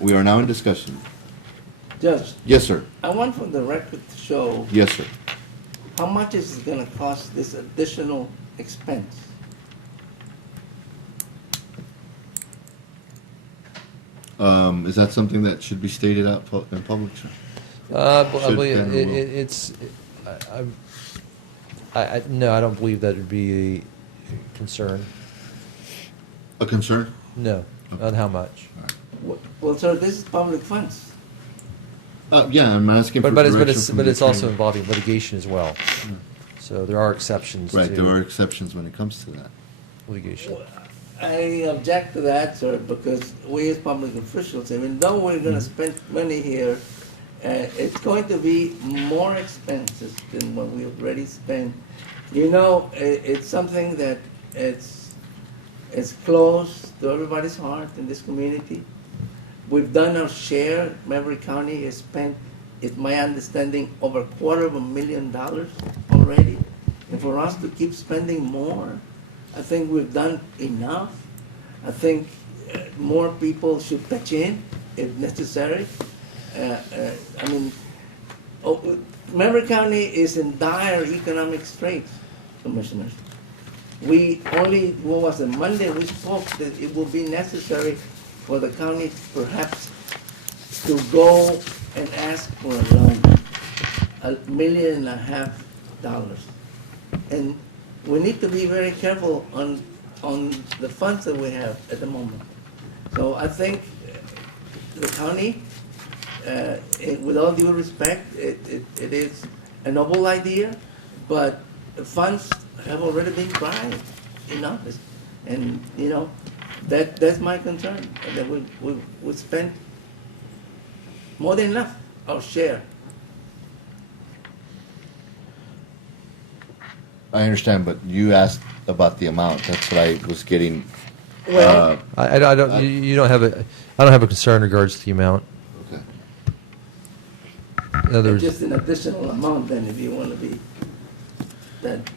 We are now in discussion. Judge, Yes, sir. I want for the record to show Yes, sir. how much is it gonna cost this additional expense? Is that something that should be stated out in public, sir? I Should believe and will. it's, no, I don't believe that would be a concern. A concern? No, not how much. Well, sir, this is public funds. Yeah, I'm asking for But direction it's from but the it's also attorney. involving litigation as well. So there are exceptions Right, there are to exceptions when it comes to that. litigation. I object to that, sir, because we as public officials, even though we're gonna spend money here, it's going to be more expensive than what we already spent. You know, it's something that it's close to everybody's heart in this community. We've done our share. Maverick County has spent, it's my understanding, over $250,000 already. And for us to keep spending more, I think we've done enough. I think more people should pitch in if necessary. I mean, Maverick County is in dire economic straits, commissioners. We only, what was it, Monday, we spoke that it will be necessary for the county perhaps to go and ask for a loan, $1.5 million. And we need to be very careful on the funds that we have at the moment. So I think the county, with all due respect, it is a noble idea, but the funds have already been tried in office. And, you know, that's my concern, that we spent more than enough, our share. I understand, but you asked about the amount. That's what I was getting. Well, I don't, you don't have a, I don't have a concern in regards to the amount. Okay. In other words, just an additional amount then if you want to be,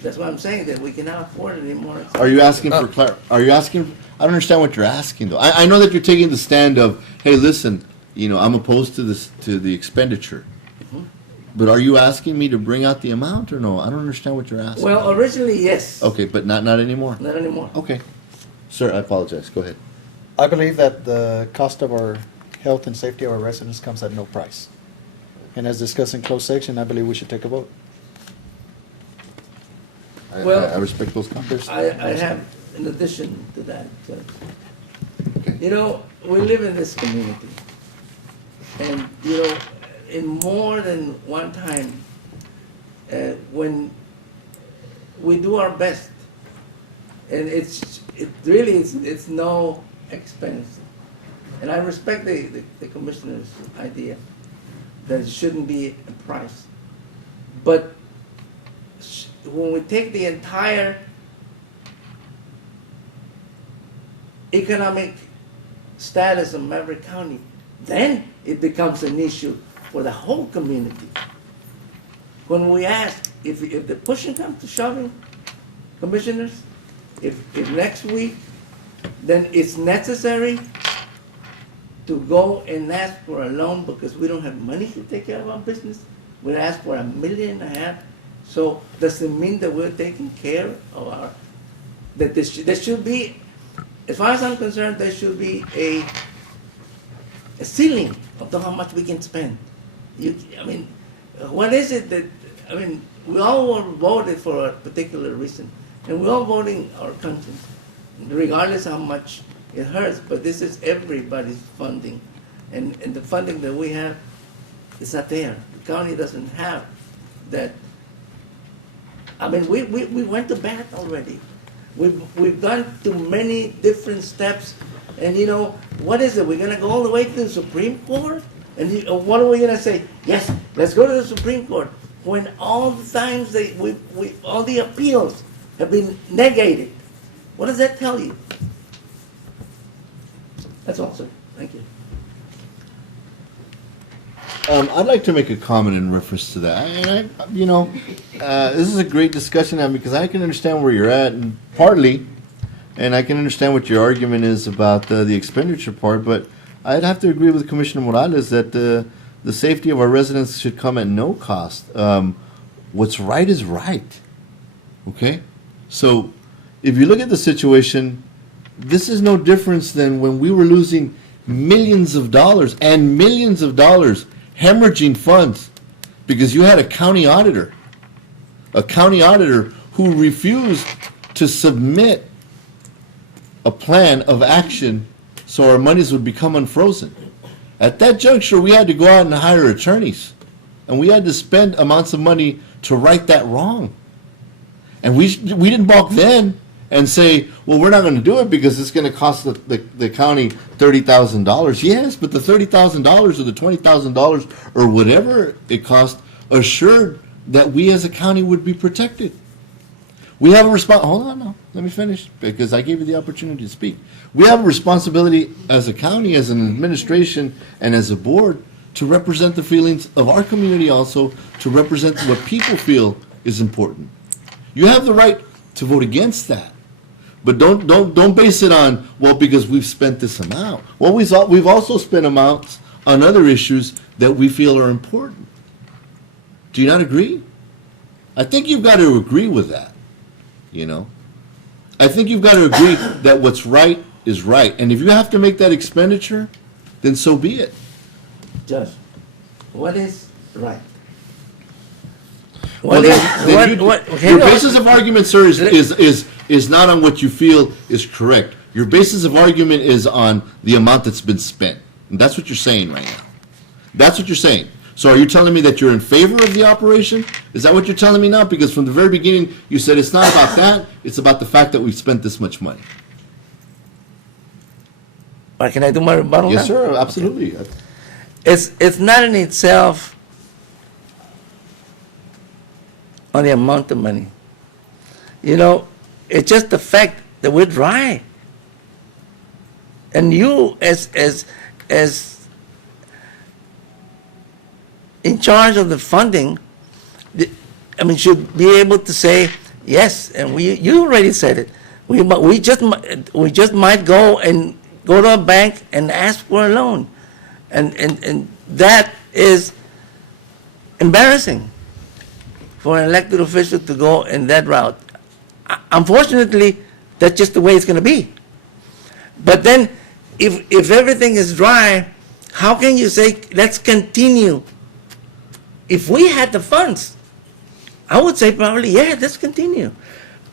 that's why I'm saying that we cannot afford it anymore. Are you asking for are you asking, I don't understand what you're asking though. I know that you're taking the stand of, hey, listen, you know, I'm opposed to this, to the expenditure. But are you asking me to bring out the amount or no? I don't understand what you're asking. Well, originally, yes. Okay, but not anymore? Not anymore. Okay. Sir, I apologize. Go ahead. I believe that the cost of our health and safety of our residents comes at no price. And as discussed in closed section, I believe we should take a vote. Well, I respect those comments. I have an addition to that, Judge. Okay. You know, we live in this community. And, you know, in more than one time, when we do our best, and it really it's no expense. And I respect the commissioner's idea that it shouldn't be a price. But when we take the entire economic status of Maverick County, then it becomes an issue for the whole community. When we ask, if the pushing comes to shoving, commissioners, if next week, then it's necessary to go and ask for a loan because we don't have money to take care of our business, we ask for $1.5 million. So does it mean that we're taking care of our, that there should be, as far as I'm concerned, there should be a ceiling of how much we can spend. I mean, what is it that, I mean, we all voted for a particular reason, and we're all voting our conscience, regardless how much it hurts, but this is everybody's funding. And the funding that we have is not there. The county doesn't have that. I mean, we went to bat already. We've gone to many different steps, and you know, what is it? We're gonna go all the way to the Supreme Court? And what are we gonna say? Yes, let's go to the Supreme Court. When all the times all the appeals have been negated. What does that tell you? That's all, sir. Thank you. I'd like to make a comment in reference to that. And you know, this is a great discussion now because I can understand where you're at, and partly, and I can understand what your argument is about the expenditure part. But I'd have to agree with Commissioner Morales that the safety of our residents should come at no cost. What's right is right. Okay? So if you look at the situation, this is no difference than when we were losing millions of dollars and millions of dollars hemorrhaging funds because you had a county auditor who refused to submit a plan of action so our monies would become unfrozen. At that juncture, we had to go out and hire attorneys, and we had to spend amounts of money to right that wrong. And we didn't balk then and say, well, we're not going to do it because it's going to cost the county $30,000. Yes, but the $30,000 or the $20,000 or whatever it cost assured that we as a county would be protected. We have a hold on now, let me finish, because I gave you the opportunity to speak. We have a responsibility as a county, as an administration, and as a board to represent the feelings of our community also, to represent what people feel is important. You have the right to vote against that, but don't base it on, well, because we've spent this amount. Well, we've also spent amounts on other issues that we feel are important. Do you not agree? I think you've got to agree with that. You know, I think you've got to agree that what's right is right, and if you have to make that expenditure, then so be it. Judge, what is right? Well, your basis of argument, sir, is not on what you feel is correct. Your basis of argument is on the amount that's been spent, and that's what you're saying right now. That's what you're saying. So are you telling me that you're in favor of the operation? Is that what you're telling me now? Because from the very beginning, you said it's not about that, it's about the fact that we've spent this much money. Can I do my rebuttal now? Yes, sir, absolutely. Okay. It's not in itself on the amount of money. You know, it's just the fact that we're dry. And you, as in charge of the funding, should be able to say yes. And you already said it. We just might go to a bank and ask for a loan, and that is embarrassing for an elected official to go in that route. Unfortunately, that's just the way it's going to be. But then, if everything is dry, how can you say let's continue? If we had the funds, I would say probably, yeah, let's continue.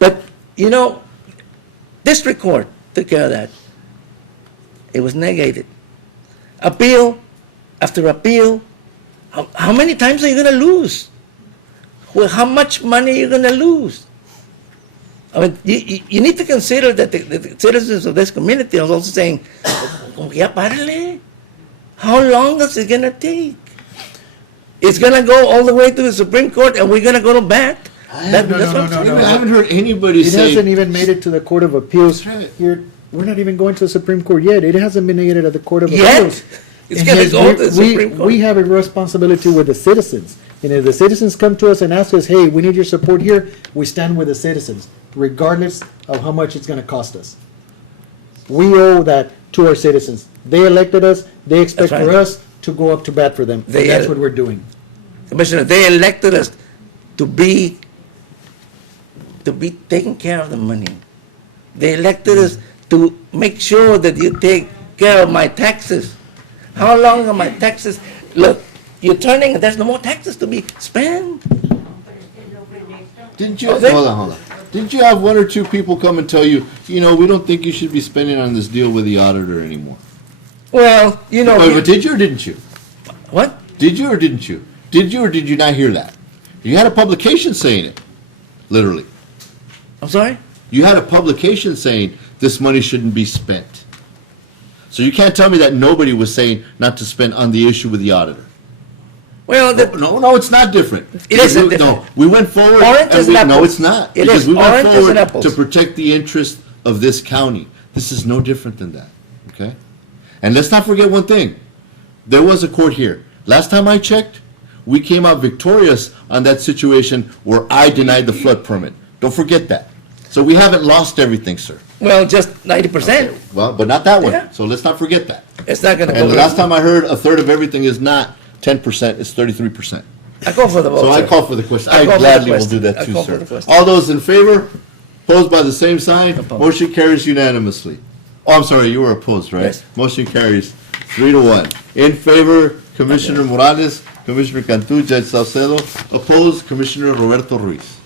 But, you know, district court took care of that. It was negated. Appeal after appeal. How many times are you going to lose? Well, how much money are you going to lose? I mean, you need to consider that the citizens of this community are also saying, yeah, párale. How long is it going to take? It's going to go all the way to the Supreme Court, and we're going to go to bat? I haven't heard anybody It say... hasn't even made it to the Court of Appeals. Here, we're not even going to the Supreme Court yet. It hasn't been negated at the Court of Appeals. It's going to go to the Supreme Court. We have a responsibility with the citizens. And if the citizens come to us and ask us, hey, we need your support here, we stand with the citizens, regardless of how much it's going to cost us. We owe that to our citizens. They elected us. They expect That's right. for us to go up to bat for them. And that's what we're doing. Commissioner, they elected us to be taking care of the money. They elected us to make sure that you take care of my taxes. How long are my taxes? Look, you're turning, there's no more taxes to be spent. Didn't you, hold on. Didn't you have one or two people come and tell you, we don't think you should be spending on this deal with the auditor anymore? Well, But did you or didn't you? What? Did you or didn't you? Did you or did you not hear that? You had a publication saying it, literally. I'm sorry? You had a publication saying this money shouldn't be spent. So you can't tell me that nobody was saying not to spend on the issue with the auditor. Well, No, it's not different. It isn't different. No, we went forward. Oranges and No, apples. it's not. It because is we went oranges and forward apples. to protect the interest of this county. This is no different than that. Okay? And let's not forget one thing. There was a court here. Last time I checked, we came out victorious on that situation where I denied the flood permit. Don't forget that. So we haven't lost everything, sir. Well, just 90%. Well, but not that one, Yeah. so let's not forget that. It's not gonna go. And the last time I heard, a third of everything is not 10%, it's 33%. I call for the vote, So I sir. call for the question. I I call for the gladly will question. do that I too, call for sir. the question. All those in favor? Opposed by the same sign? Opposed. Motion carries unanimously. Oh, I'm sorry, you were opposed, right? Yes. Motion carries 3-1. In favor, Commissioner Morales, Commissioner Cantu, Judge Salcedo. Opposed, Commissioner Roberto Ruiz.